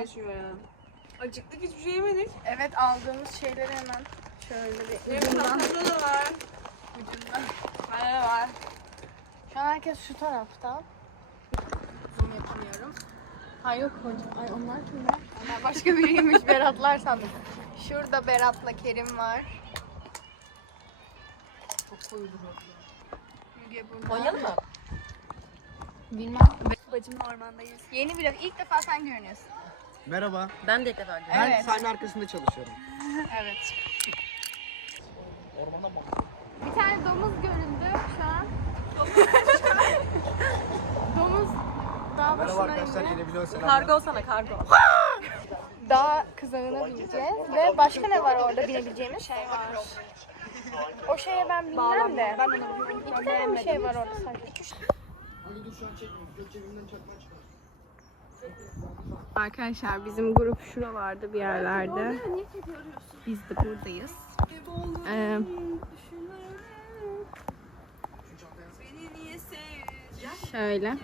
geçiyor ya. Acıktık hiçbir şey yemedik. Evet aldığımız şeyleri hemen şöyle bir Benim ucundan. kafamda da var. ucundan. Bende de var. Şu an herkes şu tarafta. Zoom yapamıyorum. Ay yok hocam. Ay onlar kimler? Onlar başka biriymiş. Beratlar sandım. Şurada Berat'la Kerim var. Çok Müge burada. Oynayalım mı? Bilmem. Bacımla ormandayız. Yeni vlog. İlk defa sen görünüyorsun. Merhaba. Ben de ilk defa görüyorum. Ben Evet. sahne arkasında çalışıyorum. Evet. Bir tane domuz göründü şu an. domuz dağ Merhaba başına arkadaşlar indi. vlog selamlar. Kargo olsana kargo. Dağ kızağına bineceğiz. Ve başka ne var orada binebileceğimiz? Şey var. O şeye ben bilmem de. Ben onu İki tane mi şey var orada sanki? Arkadaşlar bizim grup şuralarda bir yerlerde. Biz de buradayız. Ee, şöyle.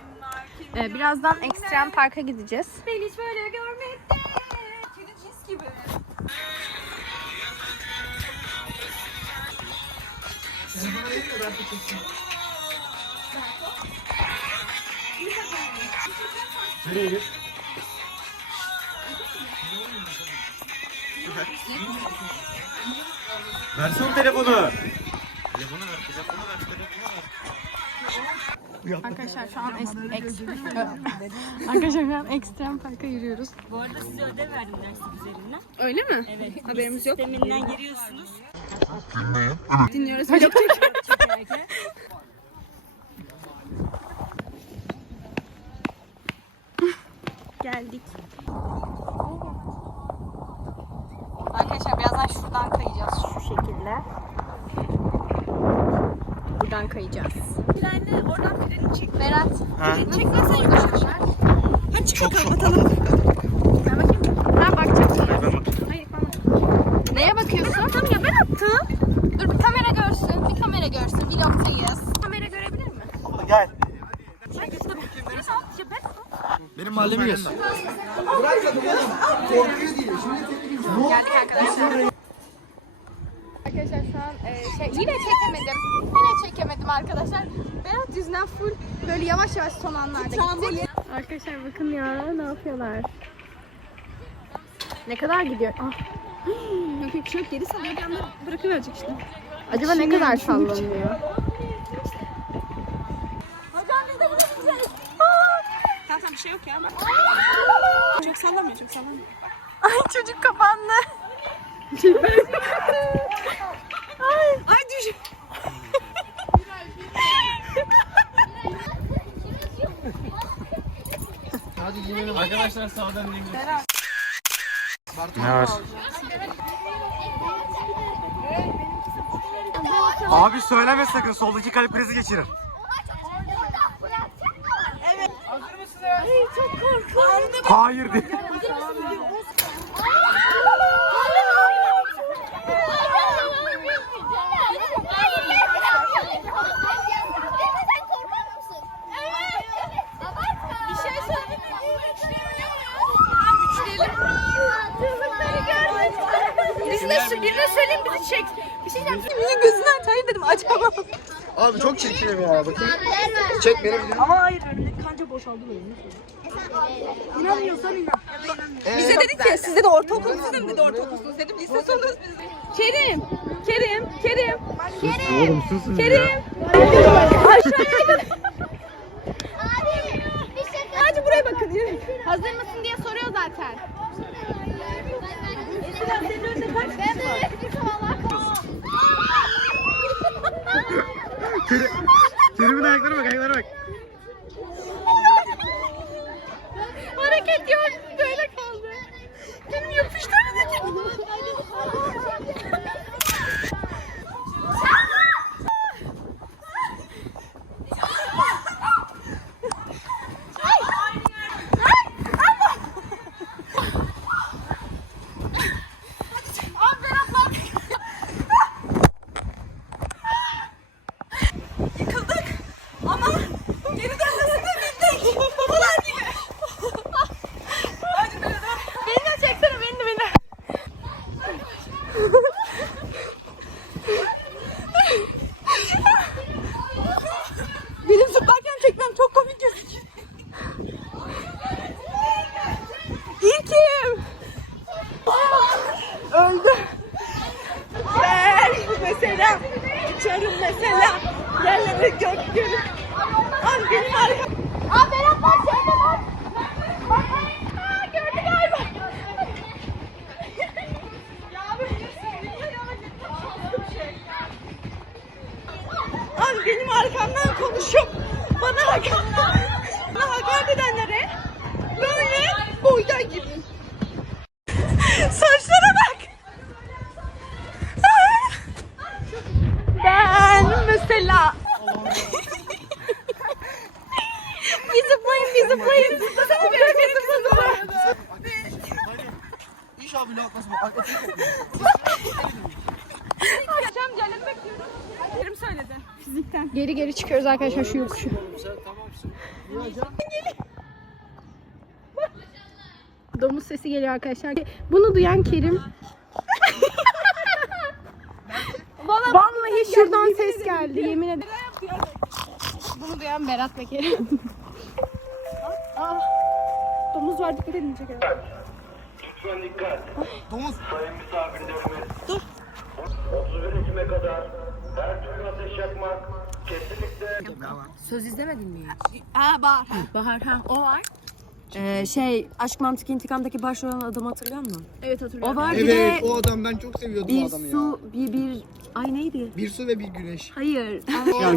Ee, birazdan Ekstrem Park'a gideceğiz. Beni hiç böyle görmedi. Kedi cins gibi. Nereye gir? Versene telefonu. Telefonu ver, telefonu ver, telefonu ver. Arkadaşlar şu an es- eks- Arkadaşlar şu an Ekstrem Park'a yürüyoruz. Bu arada size ödev verdim dersin üzerinden. Öyle mi? Evet. Haberimiz yok. Sisteminden giriyorsunuz. Dinliyoruz. Vlog çekiyoruz. Geldik. Arkadaşlar şuradan kayacağız şu şekilde. Buradan kayacağız. Yani oradan freni çek. Berat. Ha? Çekmezsen yukarı. Hadi çık bakalım atalım. Ben bakayım. Ha bakacaksın. Ben bak. Hayır bana. Neye bakıyorsun? Tamam ya ben attım. Dur bir kamera görsün. Bir kamera görsün. Vlogtayız. Kamera görebilir mi? Gel. Benim mahallemi göz. Geldik arkadaşlar. Arkadaşlar şu an e, şey yine çekemedim. Yine çekemedim arkadaşlar. Berat yüzünden full böyle yavaş yavaş son anlarda gittik. Arkadaşlar bakın ya ne yapıyorlar. Ne kadar gidiyor? Ah. Yok yok çok geri sallıyor. Bir anda bırakıverecek işte. Acaba ne kadar sallanıyor? Tamam tamam bir şey yok ya. Çok sallamıyor çok sallamıyor. Ay çocuk kapandı. Ay düş. Arkadaşlar sağdan Ne var? Abi söyleme sakın soldaki kalp krizi geçirir. Hayır değil. Bir şey Birine, sö- birine söyleyeyim bizi çek. Bir şey diyeceğim. Birinin gözünden açayım dedim açamam. Abi çok çirkinim ya bakın. Çek beni bir Ama hayır önündeki kanca boşaldı böyle. İnanmıyorsan inan. Bize dedi ki siz de ortaokul sizin dedi ortaokulsunuz dedim lise sonunuz biz. Kerim, Kerim, Kerim, Oğlum susun Kerim. Aşağıya Hadi buraya bakın. yürü. Hazır mısın diye soruyor zaten. Kerim, फिर Benim zıplarken tekmem çok komik gözüküyor. İlkim. Öldü. Ben mesela uçarım mesela. Yerlere gök görüp arkamdan konuşup bana hakaret, bana hakaret edenlere böyle boydan gidin. Saçlara bak. Ben mesela bir zıplayın bir zıplayın. Bir zıplayın. İnşallah bile atmasın. Atlasın. Akşam Celal'i bekliyorum. Kerim söyledi. Fizikten. Geri geri çıkıyoruz arkadaşlar şu yokuşu. Domuz sesi geliyor arkadaşlar. Bunu duyan Kerim. Vallahi şuradan ses geldi yemin ederim. Bunu duyan Berat ve Kerim. Aa, domuz var dikkat edin çekelim. Lütfen dikkat. Domuz. Sayın misafirlerimiz. Dur. 31 Ekim'e kadar her türlü ateş yakmak kesinlikle Söz izlemedin mi? Aa Bahar. Bahar ha o var. Ee, şey Aşk Mantık İntikam'daki başrolan adamı hatırlıyor musun? Evet hatırlıyorum. O var bir Evet de o adam ben çok seviyordum o bir adamı ya. su bir bir ay neydi? Bir su ve bir güneş. Hayır.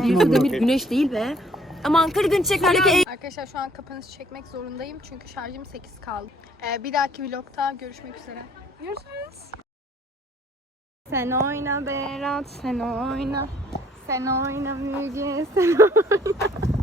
bir su demir güneş değil be. Aman kırgın çiçeklerdeki Arkadaşlar şu an kapanış çekmek zorundayım çünkü şarjım 8 kaldı. Ee, bir dahaki vlogta görüşmek üzere. Görüşürüz. Sen oyna Berat, sen oyna. Sen oyna Müge, sen oyna.